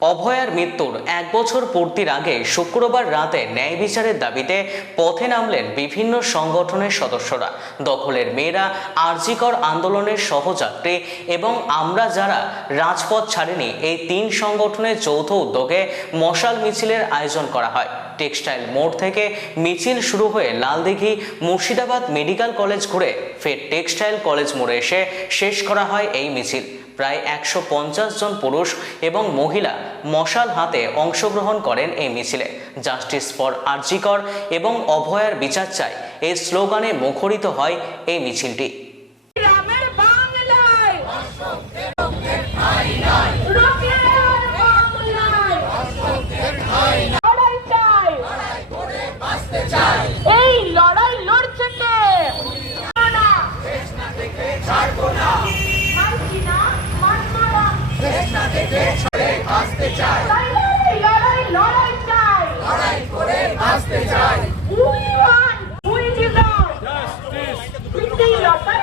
অভয়ার মৃত্যুর এক বছর পূর্তির আগে শুক্রবার রাতে ন্যায় বিচারের দাবিতে পথে নামলেন বিভিন্ন সংগঠনের সদস্যরা। দখলের মেয়েরা আর্জিকর আন্দোলনের সহযাত্রী এবং আমরা যারা রাজপথ ছাড়েনি, এই তিন সংগঠনের যৌথ উদ্যোগে মশাল মিছিলের আয়োজন করা হয়। টেক্সটাইল মোড় থেকে মিছিল শুরু হয়ে লালদিঘি মুর্শিদাবাদ মেডিকেল কলেজ ঘুরে ফের টেক্সটাইল কলেজ মোড়ে এসে শেষ করা হয় এই মিছিল। প্রায় একশো পঞ্চাশ জন পুরুষ এবং মহিলা মশাল হাতে অংশগ্রহণ করেন এই মিছিলে। জাস্টিস ফর আরজিকর এবং অভয়ার বিচার চাই এই স্লোগানে মুখরিত হয় এই মিছিলটি। এই লড়াই লড়ছে কে? না। মানছি না, মানবো না। তাই এই লড়াই চাই। প্রীতিলতার